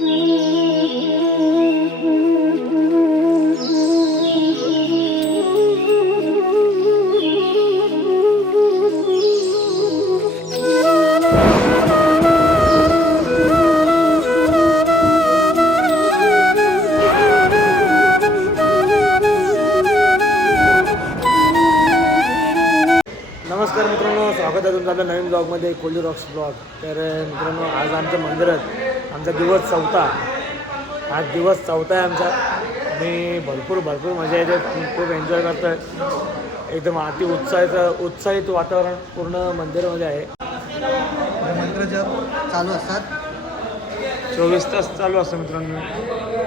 Mm-hmm. ब्लॉगमध्ये Kohli Roxx blog. तर मित्रांनो आज आमच्या मंदिरात आमचा दिवस चौथा. आज दिवस चौथा आहे आमचा. आणि भरपूर भरपूर मजा येते. खूप- खूप एन्जॉय करतो आहे एकदम अति उत्साहित उत्साहित वातावरण पूर्ण मंदिरामध्ये आहे. मंत्र जप चालू असतात? चोवीस तास चालू असतं मित्रांनो.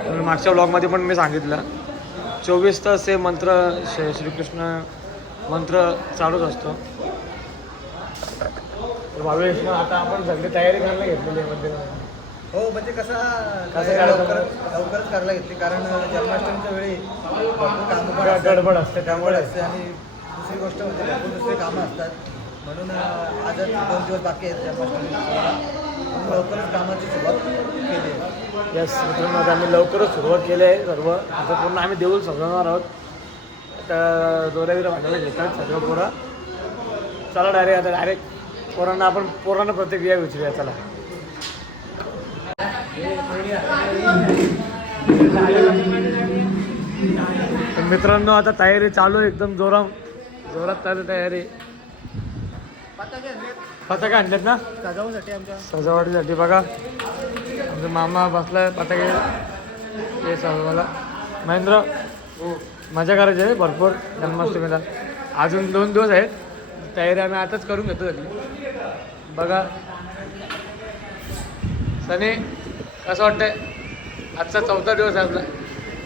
तर मागच्या ब्लॉगमध्ये पण मी सांगितलं. चोवीस तास हे मंत्र श्री श्रीकृष्ण मंत्र चालूच असतो. भावेश मग आता आपण सगळी तयारी करायला घेतलेली आहे मंदिरामध्ये हो म्हणजे कसा कसं करायचं? लवकर लवकरच करायला घेतली कारण जन्माष्टमीच्या वेळी भरपूर कामं असतात. गडबड असते. गडबड त्यामुळे असते आणि दुसरी गोष्ट म्हणजे भरपूर दुसरी कामं असतात. म्हणून अं, आज दोन दिवस बाकी आहेत जन्माष्टमीला म्हणून लवकरच कामाची सुरुवात केली आहे. यस मित्रांनो आता आम्ही लवकरच सुरुवात केली आहे सर्व. आता पूर्ण आम्ही देऊळ सजवणार आहोत. आता दोऱ्या बिऱ्या भांडायला घेतात सर्व पोरं. चला डायरेक्ट आता डायरेक्ट पोरांना आपण पोरांना प्रतिक्रिया विचारूया चला. मित्रांनो आता तयारी चालू आहे एकदम जोराम जोरात चालू तयारी. पताका आणल्यात ना? सजावटीसाठी आमच्या सजावटीसाठी बघा. आमचा मामा बसलाय पटाके हे मला. महेंद्र मजा करायची आहे भरपूर. जन्माष्टमीला. अजून दोन दिवस आहेत. तयारी आम्ही आताच करून घेतो त्याची बघा. सनी कसं वाटतंय? आजचा चौथा दिवस आहे आपला.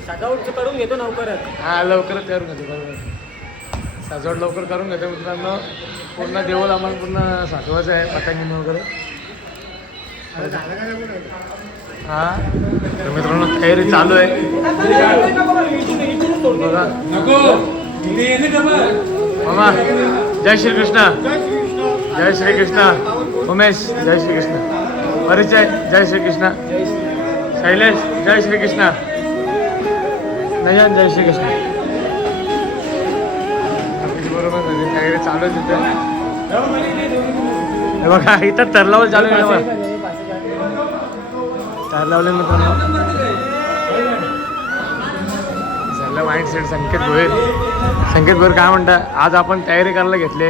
सजावट करून घेतो लवकरच. हा लवकरच करून घेतो बरोबर. सजावट लवकर करून घेतो मित्रांनो. पूर्ण देऊळ आम्हाला पूर्ण साठवायचं आहे पतंगीने वगैरे. हा? तर मित्रांनो तयारी चालू आहे. बघा. मामा जय श्री कृष्ण जय श्री कृष्ण. उमेश जय श्री कृष्ण. परिचय जय श्री कृष्ण. शैलेश जय श्री कृष्ण. नयन जय श्री कृष्ण. बरोबर झाली. तयारी तिथे बघा इथं तरलावल चालू आहे बघा. तरलावले मित्रांनो झालं माइंड संकेत भोईर. संकेत भोईर काय म्हणता आज आपण तयारी करायला घेतले.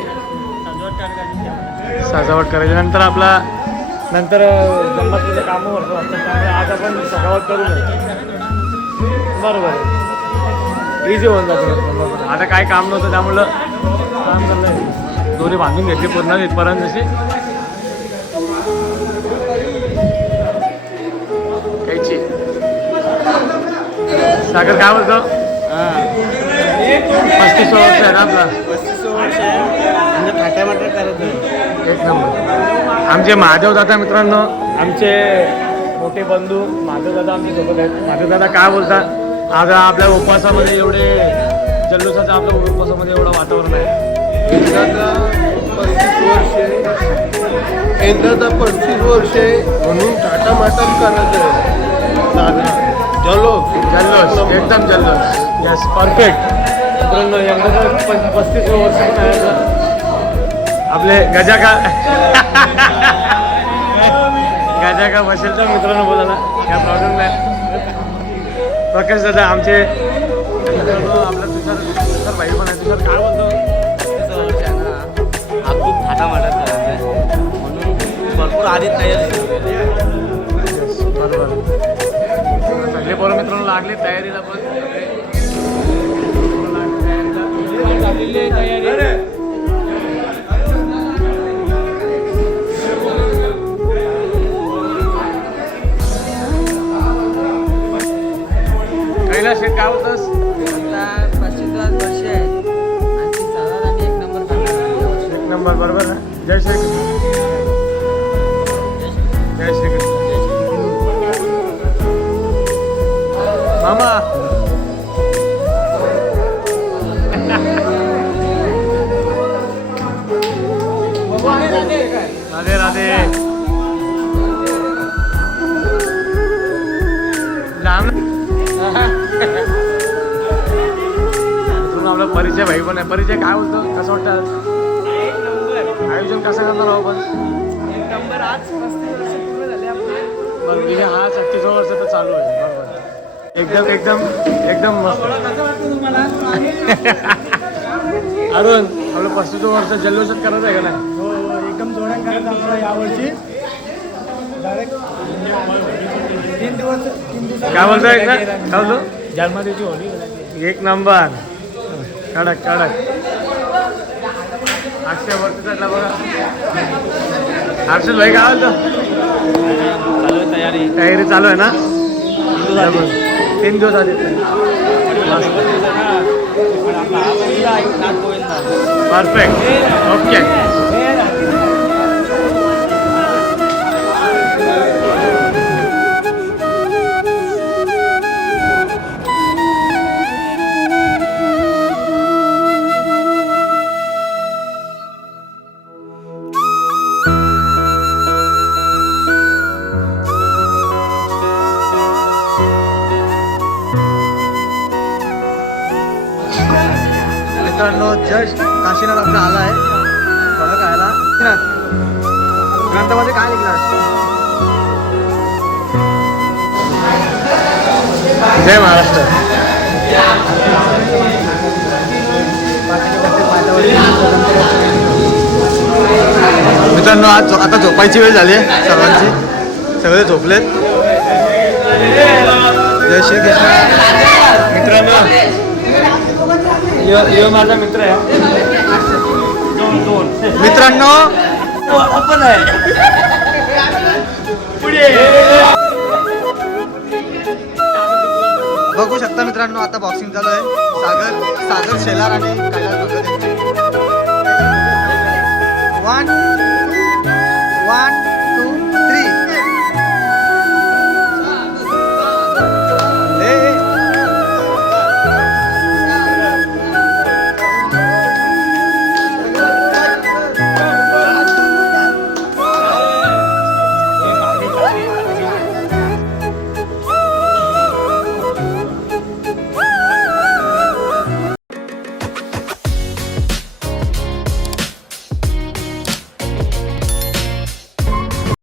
सजावट करायची. नंतर आपला नंतर जन्माष्टमीचे कामं असतात त्यामुळे आज आपण सजावट करू बरोबर. इझी होऊन जातं. आता काय काम नव्हतं त्यामुळं काम झालं दोरी बांधून घेतली पूर्ण इथपर्यंत जशी कायची सागर काय बोलतो? पस्तीस वर्ष आहे ना आपला करत एक नंबर. आमचे महादेव दादा मित्रांनो. आमचे मोठे बंधू महादेव दादा आमच्यासोबत आहेत. महादेव दादा काय बोलतात? आज आपल्या उपवासामध्ये एवढे जल्लोषाचं आपल्या उपवासामध्ये एवढं वातावरण आहे. पस्तीस वर्षे यंदाचा पस्तीस वर्षे म्हणून टाटा माटाच करायचं आहे. चलो जल्लोष. एकदम जल्लोष. यस परफेक्ट मित्रांनो यंदाचं प- पस्तीस वर्ष पण आहे. आपले गजा का गजा का बसेल तर मित्रांनो बोलायला. काय प्रॉब्लेम नाही. प्रकाश दादा आमचे आपला तुषार तुषार भाई पण आहे तुषार काय बोलतो हा खूप थाटामाटात करायचा आहे म्हणून भरपूर आधी तयारी बरोबर सगळे पोरं मित्रांनो लागले तयारीला पण. लागली तयारी. लागले बरोबर ना? जय श्री कृष्ण जय श्री कृष्ण मामा. राधे राधे. लांब आपला परिचय भाई पण आहे. परिचय काय होतं कसं वाटतं? आयोजन कसं करणार आहोत आपण? एक नंबर आज पस्तीस वर्ष पूर्ण झाले आपले. हा छत्तीस वर्ष तर चालू आहे. बरोबर. एकदम एकदम एकदम मस्त. कसं वाटतं तुम्हाला? अरुण आपलं पस्तीस वर्ष जल्लोषात करायचं आहे का नाही? हो हो एकदम जोरात करायचं आपल्याला यावर्षी. डायरेक्ट तीन दिवस तीन दिवस काय बोलतो एक ना काय बोलतो? जन्मदिवशी होली एक नंबर. कडक कडक. अक्षय वरती चढला बघा. हर्षद भाई काय बोलतो चालू तयारी तयारी चालू आहे ना? तीन दिवस आधी. परफेक्ट ओके मित्रांनो जस्ट काशीनाथ आपला आला आहे फळं खायला. काशीनाथ ग्रंथामध्ये काय लिहिणार जय महाराष्ट्र. मित्रांनो आज आता झोपायची वेळ झाली आहे सर्वांची. सगळे झोपलेत. जय श्री कृष्ण मित्रांनो यो माझा मित्र आहे. मित्रांनो आपण आहे. पुढे. बघू शकता मित्रांनो आता बॉक्सिंग चालू आहे. सागर सागर शेलार आणि कैलास भगत वन वन